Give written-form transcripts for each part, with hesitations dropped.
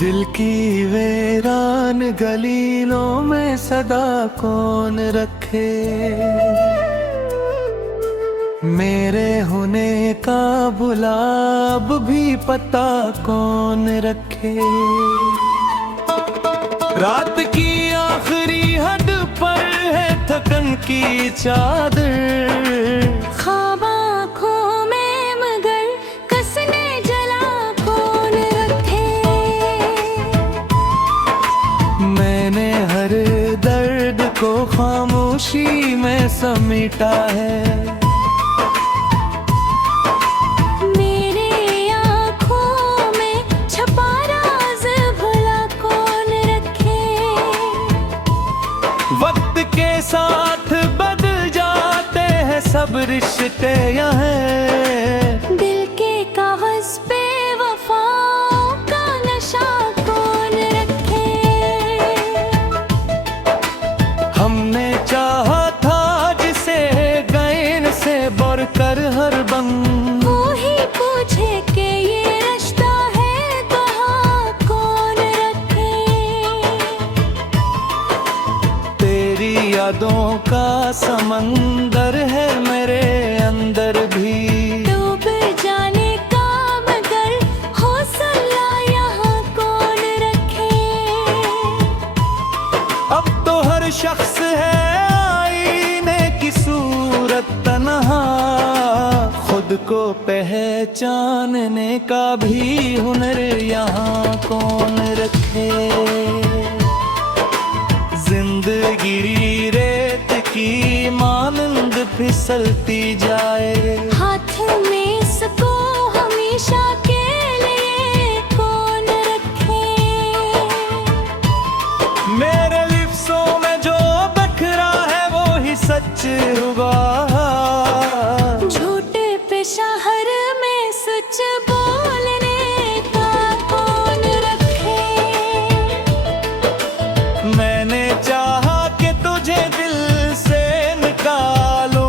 दिल की वीरान गलीलों में सदा कौन रखे, मेरे होने का बुलाब भी पता कौन रखे। रात की आखिरी हद पर है थकन की चादर, ख्वाब आँखों में मगर कसने जला कौन रखे। मैंने हर दर्द को खामोशी में समेटा है, वक्त के साथ बदल जाते हैं सब रिश्ते यहाँ। दिल के कागज पे वफाओं का नशा कौन रखे। हमने चाहा था जिसे गैन से बढ़कर हर बंग, वो ही पूछे कि ये रिश्ता है कहाँ कौन रखे। तेरी यादों का समंदर है मेरे अंदर भी, डूब जाने का मगर हौसला यहाँ कौन रखे। अब तो हर शख्स है आईने की सूरत तन्हा, खुद को पहचानने का भी हुनर यहाँ कौन रखे। जिंदगी रेत की मानंद फिसलती जाए, हाथ में इसको हमेशा के लिए कौन रखे। मेरे लिप्सों में जो बखरा है वो ही सच हुआ, झूठे पे शहर में सच बोलने का कौन रखे। मैंने चाहा कि तुझे दिल से निकालो,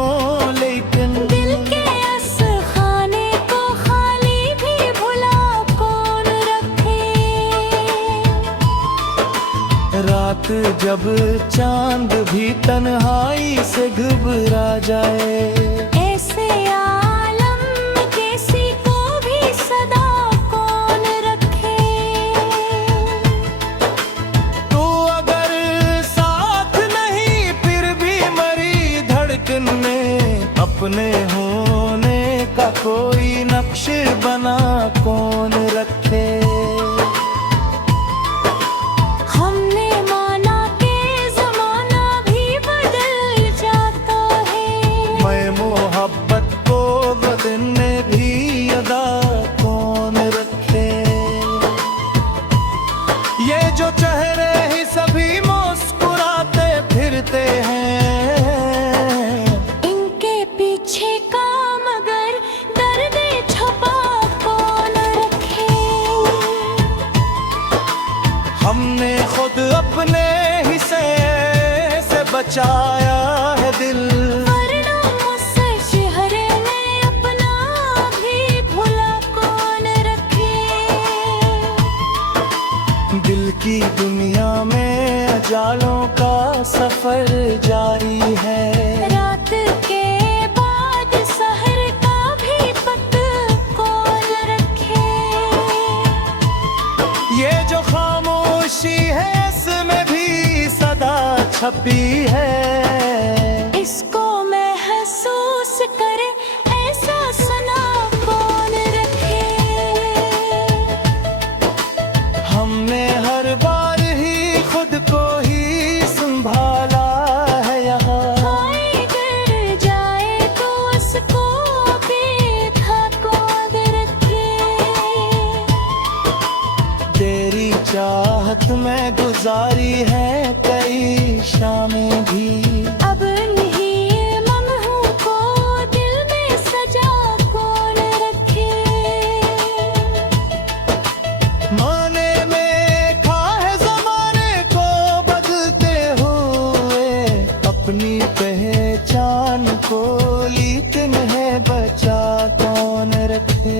लेकिन दिल के इस खाने को खाली भी भुला कौन रखे। रात जब चांद भी तन्हाई से घबरा जाए, ऐसे आलम में किसी को भी सदा कौन रखे। तू अगर साथ नहीं फिर भी मरी धड़कन में, अपने होने का कोई नक्श बना कौन रखे। हमने माना कि जमाना भी बदल जाता है, मैं मोहब्बत को बदलने भी अदा कौन रखे। ये जो चेहरे ही सभी मुस्कुराते फिरते हैं, इनके पीछे का मगर दर्द छुपा कौन रखे। हमने खुद अपने हिस्से से बचाया है दिल, वरना मुझसे चेहरे ने अपना भी भुला कौन रखे। दिल की दुनिया में अजालों का सफर जारी है। रात के बाद सहर का भी पत कौन रखे। ये जो खामोशी है इसमें भी सदा छपी है, इसको महसूस करे ऐसा सुना कौन रखे। हमने हर बार ही खुद को ही संभाला है यहाँ, कोई गिर जाए तो उसको बेथा कौन रखे। तेरी चाहत में गुजारी है कई शामें भी, अब नहीं ममहू को दिल में सजा कौन रखे। माने में खा है जमाने को बदलते हुए, अपनी पहचान को लेकिन है बचा कौन रखे।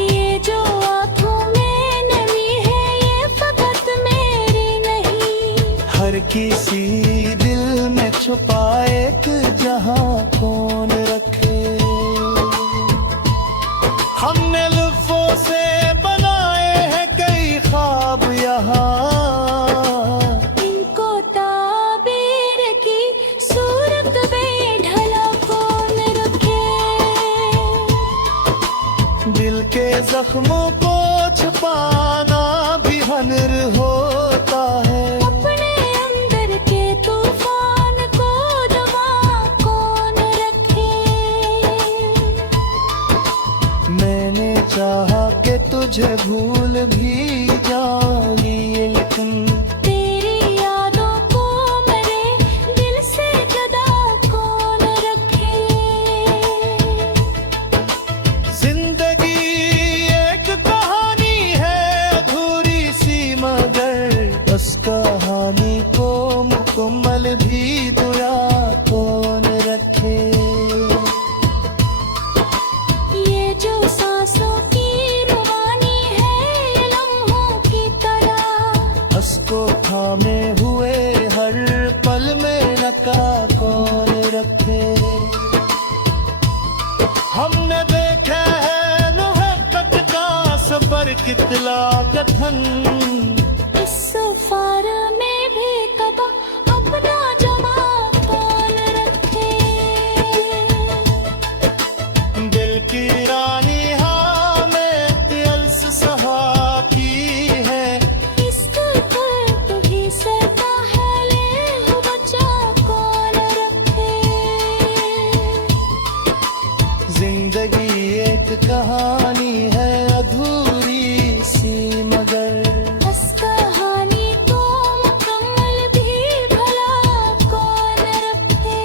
ये जो आँखों हल्की सी दिल में छुपाए एक जहां कौन रखे। हमने लुत्फों से बनाए हैं कई ख्वाब यहाँ, इनको ताबीर की सूरत में ढला कौन रखे। दिल के जख्मों को छुपाना भी हुनर होता है। अपने अंदर के तूफान को दबा कौन रखे। मैंने चाहा कि तुझे भूल भी जाऊं, लेकिन तेरी यादों को मेरे दिल से जुदा कौन रखे। जिंदगी एक कहानी है अधूरी सी, मगर उस कहानी को मुकम्मल भी दुआ कौन रखे। ये जो सांसों की रवानी है लम्हों की तरह, उसको थामे हुए हर पल में नका कौन रखे। हमने देखा है मोहब्बत का सफर कितना कठिन, इस सफर में भी कदम अपना जमा कौन रखे। दिल की रानी हमें दिल्स सहा की है। इस दिल पर तू ही सहता है, ले हो बचा कौन रखे। जिंदगी एक कहानी है अधूरी सी, मगर इस कहानी को मुकम्मल भी भला कौन रखे।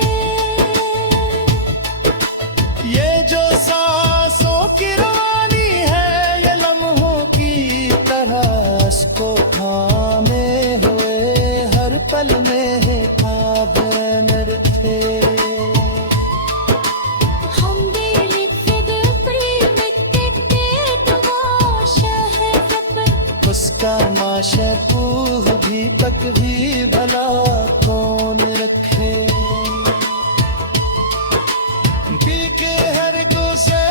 ये जो सांसों की रवानी है ये लम्हों की तरह, उसको थामे हुए हर पल में ख्वाब मेरे थे। हम दिल के दिल प्रेम के तमाशा है फकत। उसका माशूक भी तक भी भला कौन रखे। दिल के हर गोशे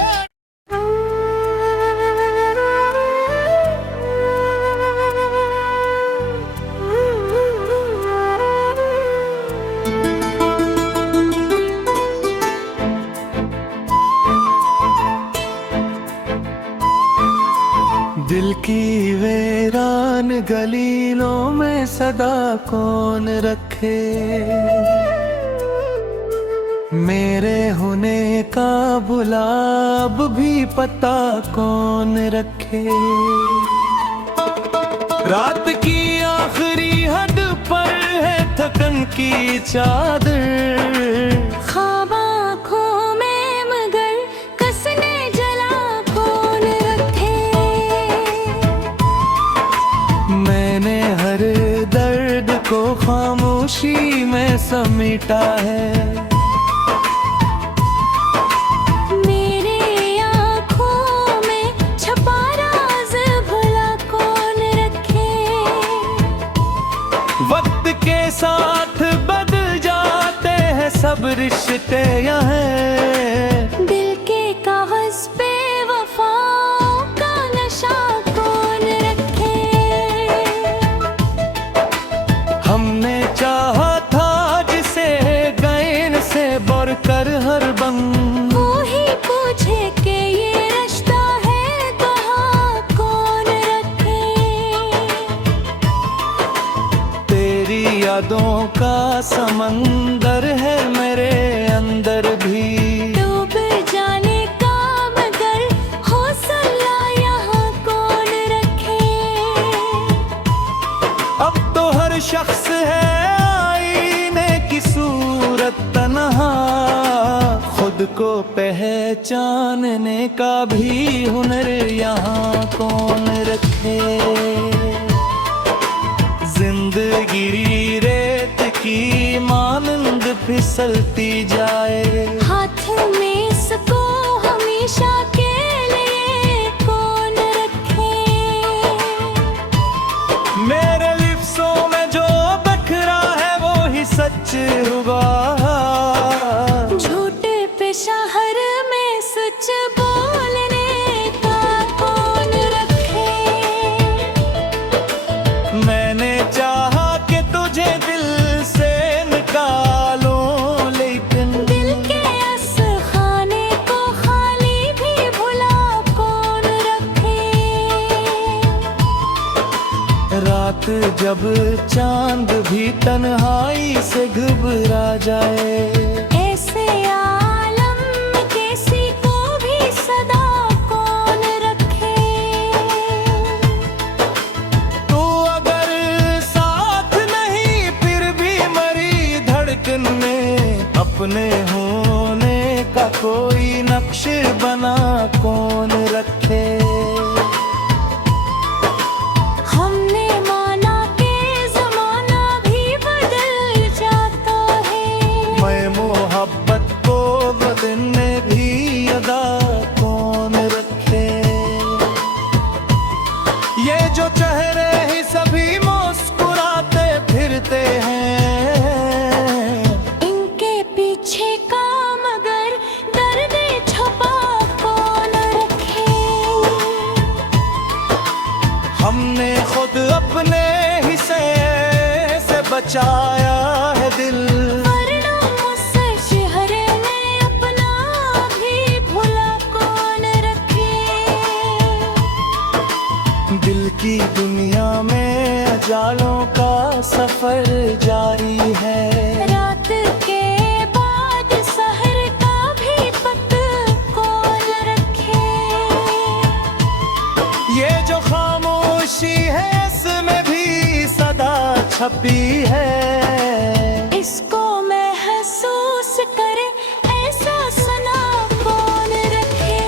दिल की वीरान गलीलों में सदा कौन रखे। मेरे होने का बुलाब भी पता कौन रखे। रात की आखिरी हद पर है थकन की चादर, ख्वाब आँखों में मगर कसने जला कौन रखे। मैंने हर दर्द को खामोशी में समेटा है। मेरे आँखों में छपा राज भला कौन रखे। वक्त के साथ बदल जाते हैं सब रिश्ते यहाँ। दिल के कागज पे वफाओं का नशा कौन रखे। हमने चाहा था जिसे गैन से बोर कर हर बम, वो ही पूछे कि ये रिश्ता है कहाँ कौन रखे। तेरी यादों का समंदर है मेरे अंदर भी। डूब जाने का मगर हौसला यहाँ कौन रखे। अब तो हर शख्स है आईने की सूरत तन्हा, खुद को पहचानने का भी हुनर यहाँ कौन रखे। जिंदगी रेत की मानंद फिसलती जाए, हाथ में इसको हमेशा के लिए कौन रखे। मेरे लिप्सों में जो बखरा है रात जब चांद भी तन्हाई से घबरा जाए, ऐसे आलम में किसी को भी सदा कौन रखे। तू अगर साथ नहीं फिर भी मरी धड़कन में अपने होने का कोई नक्श बना कौन रखे। हमने माना कि ज़माना भी बदल जाता है, मैं मोहब्बत को बदलने भी अदा कौन रखे। ये जो चेहरे ही सभी मुस्कुराते फिरते हैं, इनके पीछे का मगर दर्द छुपा कौन रखे। हमने खुद अपने हिस्से से बचाया है दिल, वरना मुझसे चेहरे में अपना भी भुला कौन रखे। दिल की दुनिया में अजालों का सफर जारी है। रात के बाद सहर का भी पत कौन रखे। ये जो खामोशी है इसमें भी सदा छपी है, इसको महसूस करे ऐसा सुना कौन रखे।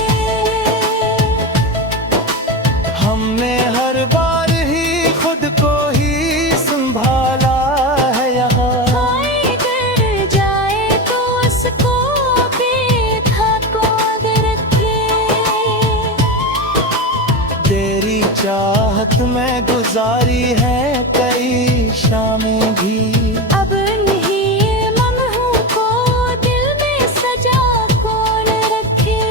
हमने हर बार ही खुद को ही संभाला है यहाँ। कोई गिर जाए तो उसको भी था कौन रखे। तेरी चाहत में गुजारी है कई शामें भी, अब नहीं ममहू को दिल में सजा कौन रखे।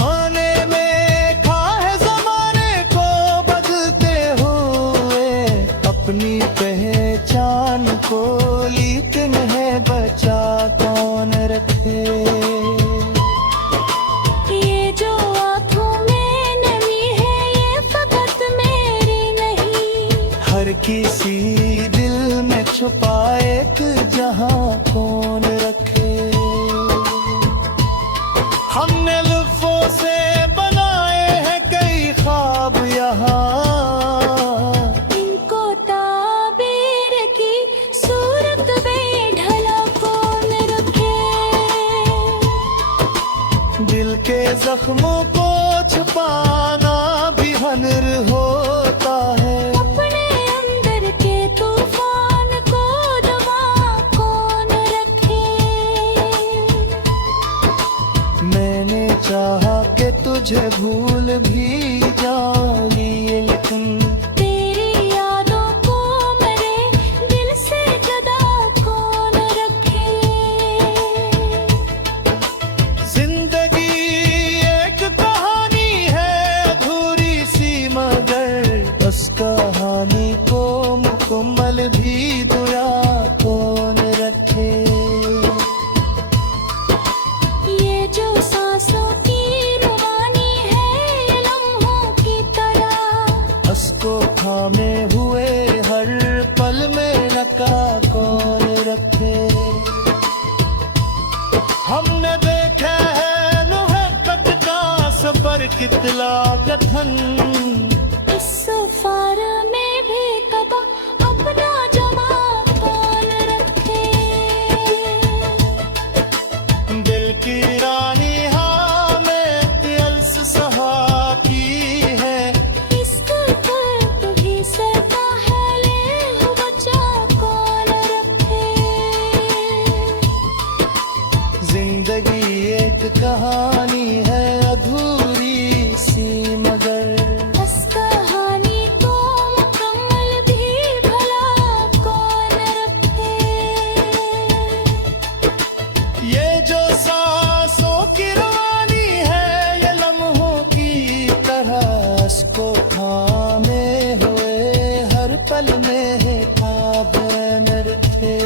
माने में खा है जमाने को बदलते हुए, अपनी पहचान को लेकिन है बचा कौन रखे। ये जो आँखों में नमी है ये फकत मेरी नहीं, हर किसी दिल में छुपा एक जहां कौन रखे। हमने लुत्फों से बनाए हैं कई ख्वाब यहाँ, इनको ताबीर की सूरत में ढला कौन रखे। दिल के जख्मों को छुपाना भी हनर होता है। अपने अंदर के तूफान को दबा कौन रखे। मैंने चाहा कि तुझे भूल भी जाऊंगी, लेकिन तेरी यादों को मेरे दिल से जुदा कौन रखे। जिंदगी एक कहानी है अधूरी सी, मगर उस कहानी को मुकम्मल भी दुआ कौन रखे। ये जो सांसों की रुबानी है ये लम्हों की तरह, उसको थामे हुए हर पल में रखा कौन रखे। हमने देखा है मुहब्बत का सफर कितना कठिन, इस सफर में भी कदम अपना जमा कौन रखे। दिल की रानी हमें तिल्स सहा की है, इस दर्द भी सहता है ले बचा कौन रखे। जिंदगी एक कहानी है अधूरी सी, मगर इस कहानी को मुकम्मल भी भला कौन रखे। ये जो सांसों की रवानी है ये लम्हों की तरह, उसको थामे हुए हर पल में है ख्वाब मेरे थे।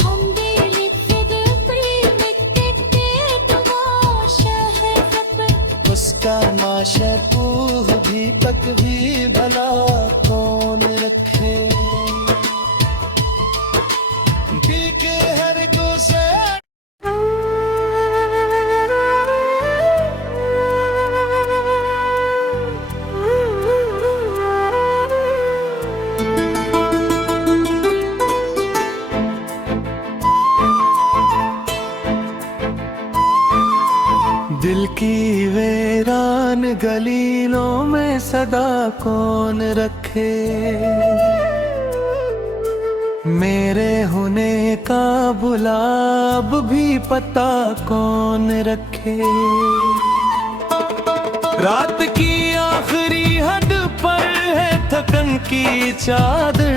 हम दिल के दिल प्रेम के तमाशा है उसका माशा भी भला कौन रखे। दिल के हर गुस्से दिल की वीरान गलीलों में सदा कौन रखे। मेरे होने का बुला अब भी पता कौन रखे। रात की आखिरी हद पर है थकन की चादर।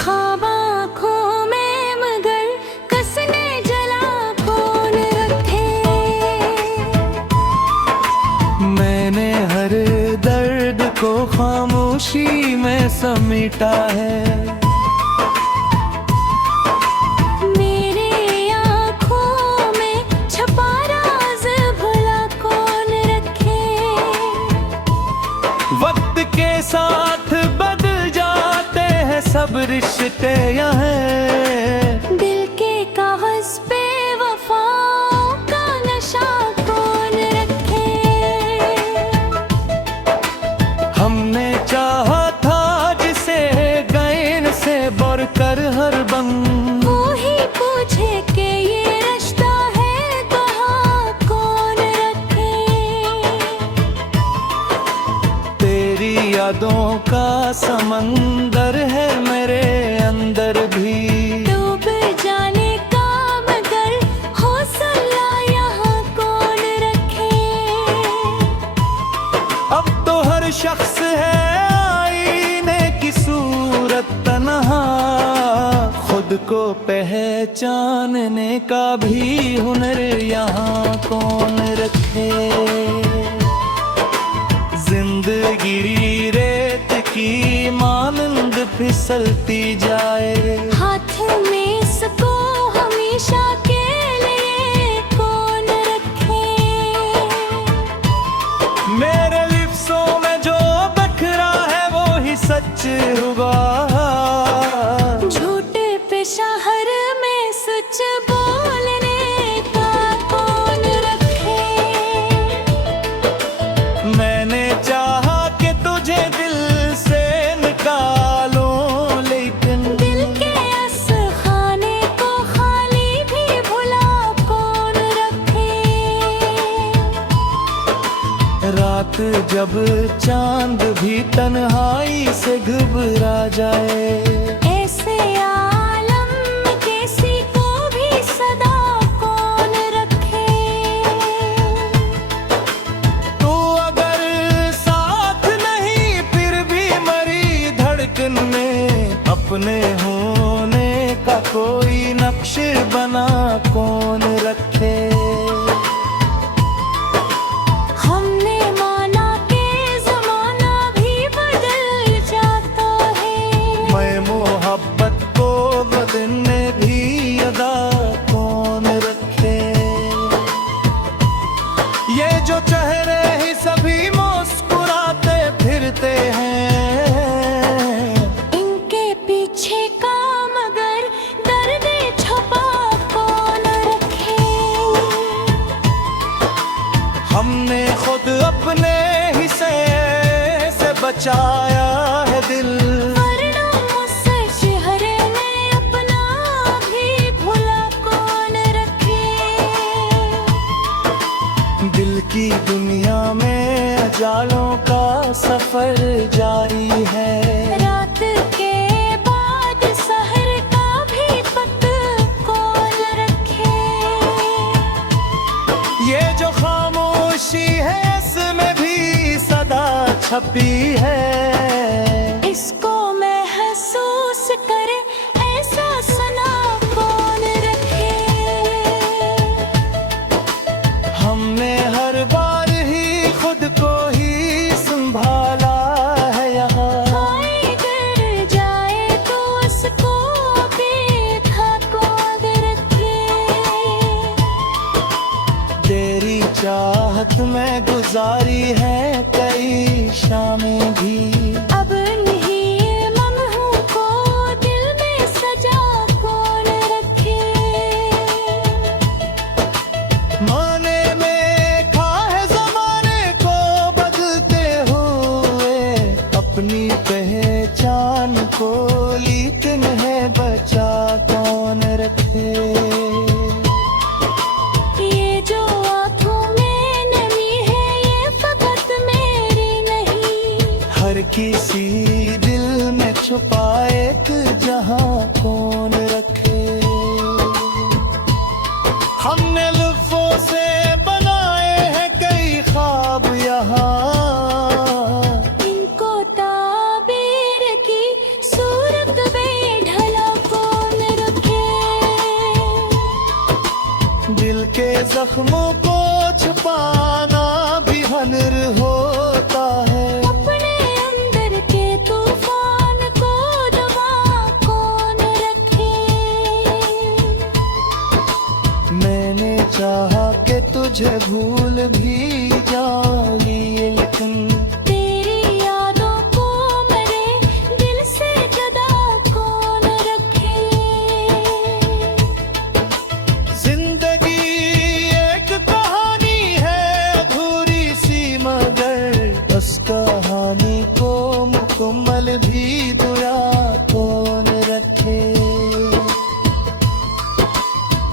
ख्वाब आँखों में मगर कसने जला कौन रखे। मैंने हर दर्द को खामोशी में समेटा है। मेरे आँखों में छपा राज भला कौन रखे। वक्त के साथ बदल जाते हैं सब रिश्ते यहाँ। दिल के कागज पे वफाओं का नशा कौन रखे। हमने चाहा था जिसे गैन से बढ़कर हर बन। वो ही पूछे कि ये रिश्ता है कहाँ कौन रखे। तेरी यादों का समंदर है मेरे अंदर भी। डूब जाने का मगर हौसला यहाँ कौन रखे। अब तो हर शख्स है आईने की सूरत तन्हा। खुद को पहचानने का भी हुनर यहाँ कौन रखे। जिंदगी रेत की मानंद फिसलती जाए। हाथ में इसको हमेशा के लिए कौन रखे। मेरे लिप्सों में जो बखरा है वो ही सच हुआ। झूठे पे शहर में सच बोलने का कौन रखे। मैंने चाहा कि तुझे दिल से निकालूं लेकिन दिल के इस खाने को खाली भी भुला कौन रखे। रात जब चांद भी तन्हाई से घबरा जाए। ऐसे आलम में किसी को भी सदा कौन रखे। तू अगर साथ नहीं फिर भी मरी धड़कन में। अपने होने का कोई नक्श बना कौन रखे। हमने माना कि जमाना भी बदल जाता है। मैं मोहब्बत को बदलने भी अदा कौन रखे। ये जो चेहरे ही सभी मुस्कुराते फिरते हैं। इनके पीछे का मगर दर्द छुपा कौन रखे। हमने खुद अपने हिस्से से बचाया है दिल। वरना मुझसे चेहरे में अपना भी भुला कौन रखे। दिल की दुनिया में अजालों का सफर जारी है। रात के बाद सहर का भी पत कौन रखे। ये जो खामोशी है इसमें भी सदा छपी है। इसको महसूस करे ऐसा सना कौन रखे। हमने हर बार ही खुद को ही संभाला है यहाँ। कोई गिर जाए तो उसको देखा कौन रखे। तेरी चाहत में गुजारी है कई शामें भी। अब नहीं लम्हों को दिल में सजा कौन रखे। माने में खा है जमाने को बदलते हुए, अपनी पहचान को लेकिन है बचा कौन रखे। ये जो आँखों में नमी है ये फकत मेरी नहीं। हर किसी दिल में छुपा एक जहां कौन रखे। हमने लुत्फों से बनाए हैं कई ख्वाब यहाँ, इनको ताबीर की सूरत में ढला कौन रखे। दिल के जख्मों को छुपाना भी हुनर होता है। अपने अंदर के तूफान को दबा कौन रखे। मैंने चाहा कि तुझे भूल भी जाऊं, लेकिन तेरी यादों को मेरे दिल से जुदा कौन रखे। जिंदगी एक कहानी है अधूरी सी, मगर उस कहानी को मुकम्मल भी दुआ कौन रखे।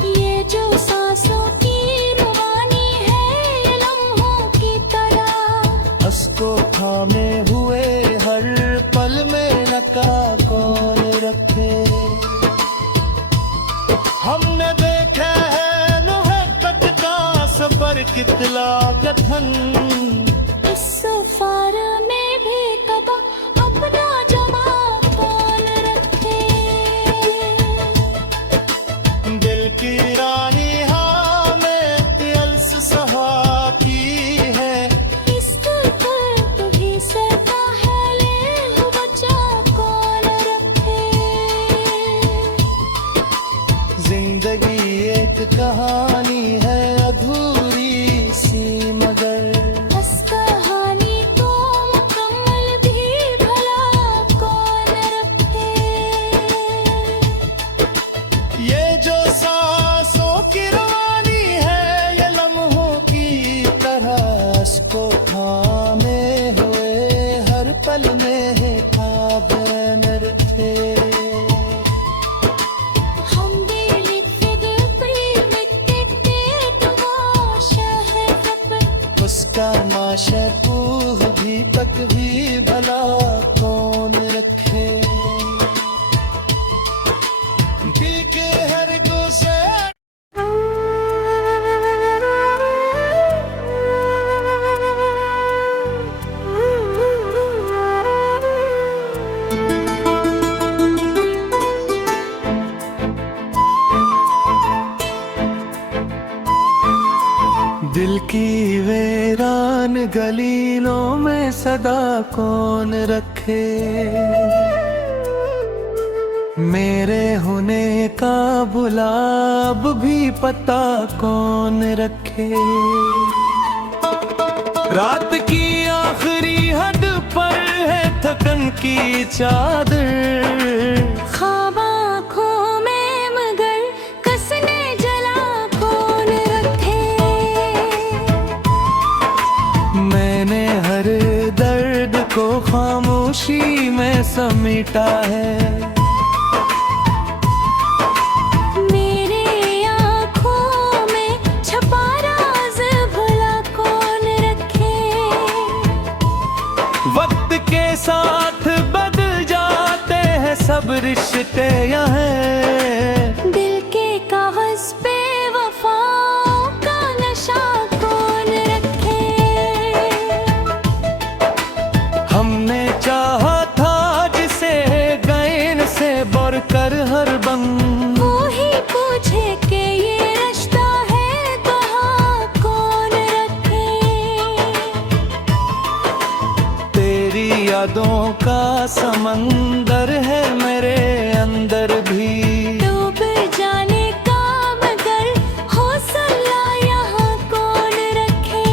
ये जो सांसों की रवानी है ये लम्हों की तरह, उसको थामे हुए हर पल में नका कौन रखे। हमने देखा है नुहकत का सफर कितना कठिन, इस सफर में भी कदम अपना जमा कौन रखे। दिल की रानी हमें तिल्स सहा की है। इस दिल पर तू ही सहता है ले हो बचा कौन रखे। जिंदगी एक कहानी है अधूरी सी, मगर बस कहानी को मुकम्मल भी भला कौन रखे। ये जो सांसों की रवानी है ये लम्हों की तरह, इसको थामे हुए हर पल में है ख्वाब मेरे थे। हम भी लिखते दिल लिखते तमाशा है खबर। उसका माशूक भी तक भी भला कौन रखे। दिल के हर गुस्से दिल की वीरान गलीलों में सदा कौन रखे। मेरे होने का बुलाब भी पता कौन रखे। रात की आखिरी हद पर है थकन की चादर, ख्वाब आँखों में मगर कसने जला कौन रखे। मैंने हर दर्द को खामोशी में समेटा है। मेरे आँखों में छपा राज भला कौन रखे। वक्त के साथ बदल जाते हैं सब रिश्ते यहाँ। दिल के कागज पे वफाओं का नशा कौन रखे। हमने चाहा था जिसे गैन से बढ़कर हर बंग, वो ही पूछे कि ये रिश्ता है कहाँ कौन रखे। तेरी यादों का समंदर है मेरे अंदर भी। डूब जाने का मगर हौसला यहाँ कौन रखे।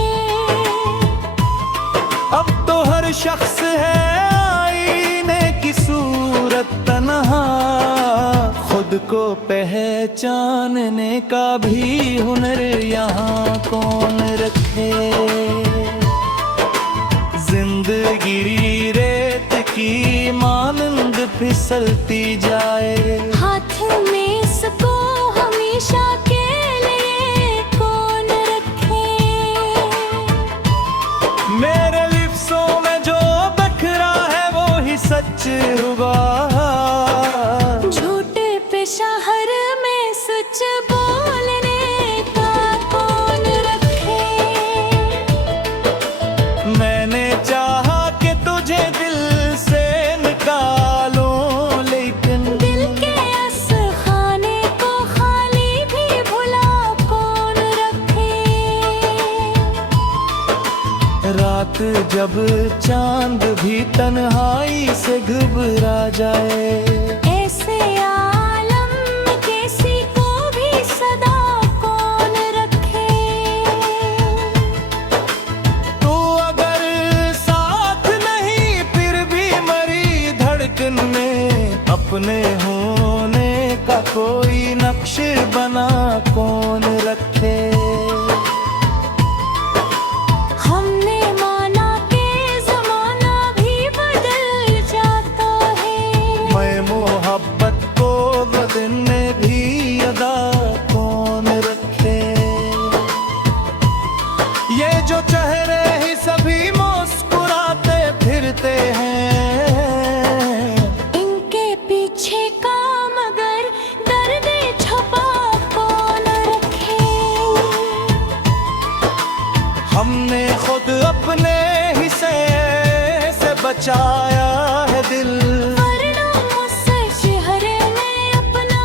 अब तो हर शख्स है आईने की सूरत तन्हा, खुद को पहचानने का भी हुनर यहाँ कौन रखे। जिंदगी रेत की मानंद फिसलती जाए, हाथ में इसको हमेशा के लिए कौन रखे। मेरे लिप्सों में जो बखरा है वो ही सच हुआ, झूठे पे शहर में सच बोलने का कौन रखे। मैंने चाहा कि तुझे दिल से निकालूं, लेकिन दिल के इस खाने को खाली भी भुला कौन रखे। रात जब चांद भी तन्हाई से घबरा जाए, ऐसे आलम में किसी को भी सदा कौन रखे। तू अगर साथ नहीं फिर भी मरी धड़कन में, अपने होने का कोई नक्श बना कौन रखे। हमने माना कि जमाना भी बदल जाता है, मैं मोहब्बत को बदलने भी अदा कौन रखे। ये जो चेहरे ही सभी मुस्कुराते फिरते हैं, इनके पीछे का मगर दर्द छुपा कौन रखे। हमने खुद अपने हिस्से से बचाया है दिल, वरना मुझसे चेहरे में अपना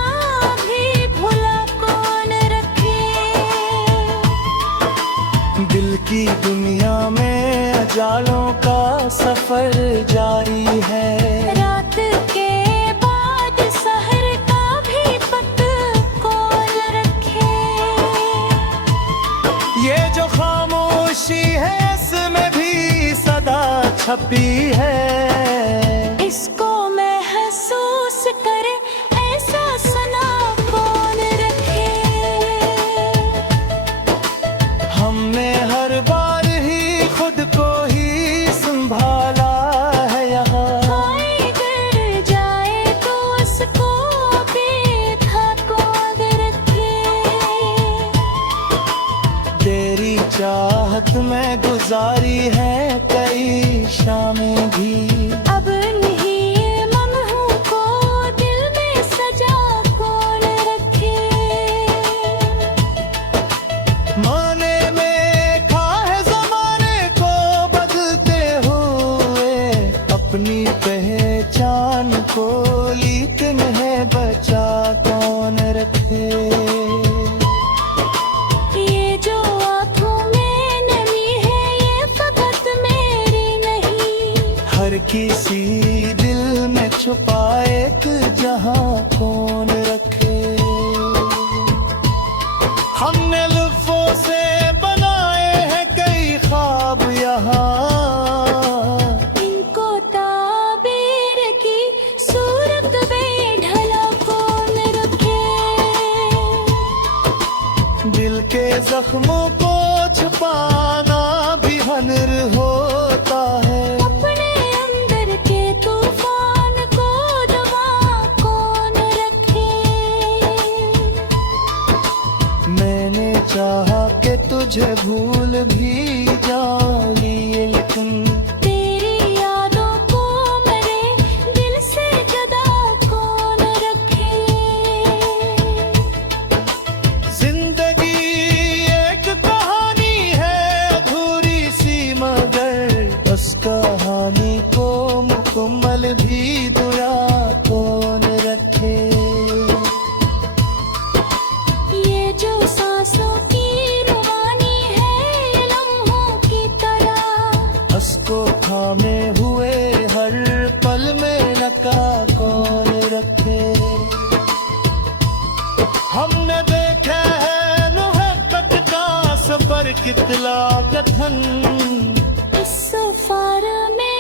भी भुला कौन रखे। दिल की दुनिया में अजालों का सफर जारी है। रात के बाद सहर का भी पत कौन रखे। ये जो खामोशी है इसमें भी सदा छपी है, इसको महसूस करे ऐसा सना कौन रखे। हमने हर बार ही खुद को ही संभाला है यहाँ, कोई गिर जाए तो उसको बेथा कौन रखे। तेरी चाहत में गुजारी है कई शामें भी, अब नहीं ममहू को दिल में सजा कौन रखे। माने में खा है जमाने को बदलते हुए, अपनी पहचान को लेकिन है बचा कौन रखे। ये जो आँखों में नमी है ये फकत मेरी नहीं, हर किसी दिल में छुपा एक जहां कौन रखे। हमने लुत्फों से बनाए हैं कई ख्वाब यहाँ, इनको ताबीर की सूरत में ढला कौन रखे। दिल के जख्मों को छुपाना भी हुनर होता है, अपने अंदर के तूफान को दबा कौन रखे। मैंने चाहा कि तुझे भूल भी जाऊं, लेकिन तेरी यादों को मेरे दिल से जुदा कौन रखे। जिंदगी एक कहानी है अधूरी सी, मगर उस कहानी को मुकम्मल भी दुआ कौन रखे। ये जो सांसों की रुबानी है लम्हों की तरह, उसको थामे हुए हर पल में नका कौन रखे। हमने देखा है मुहब्बत का सफर कितना कठिन, इस सफर में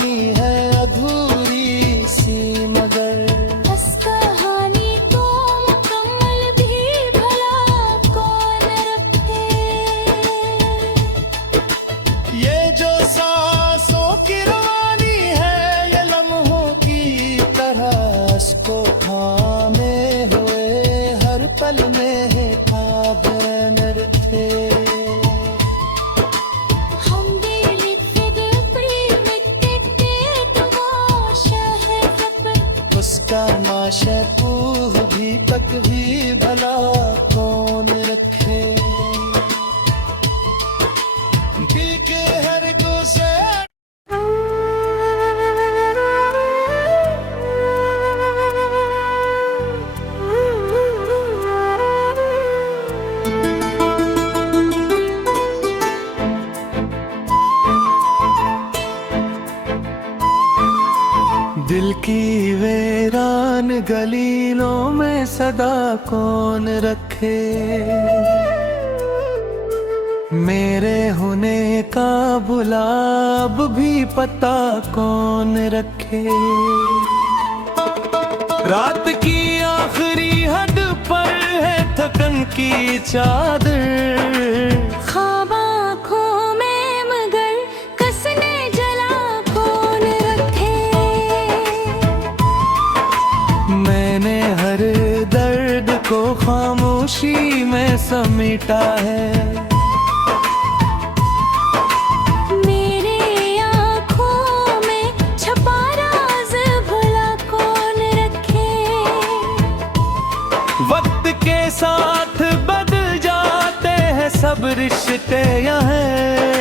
कहानी है अधूरी सी मगर बस कहानी तो मुकम्मल भी भला कौन रखे। ये जो सांसों की रवानी है ये लम्हों की तरह इसको थामे हुए हर पल में ख्वाब मेरे थे। हम दिल मिट्टी के तमाशा है फकत। उसका माशूक़ भी तक भी भला कौन रखे। दिल के हर गोशे दिल की वीरान गलीलों में सदा कौन रखे। मेरे होने का बुलाब भी पता कौन रखे। रात की आखिरी हद पर है थकन की चादर। ख्वाब आँखों में मगर कसने जला कौन रखे। मैंने हर दर्द को खामोशी में समेटा है। मेरे आँखों में छपा राज भला कौन रखे। वक्त के साथ बदल जाते हैं सब रिश्ते यहाँ।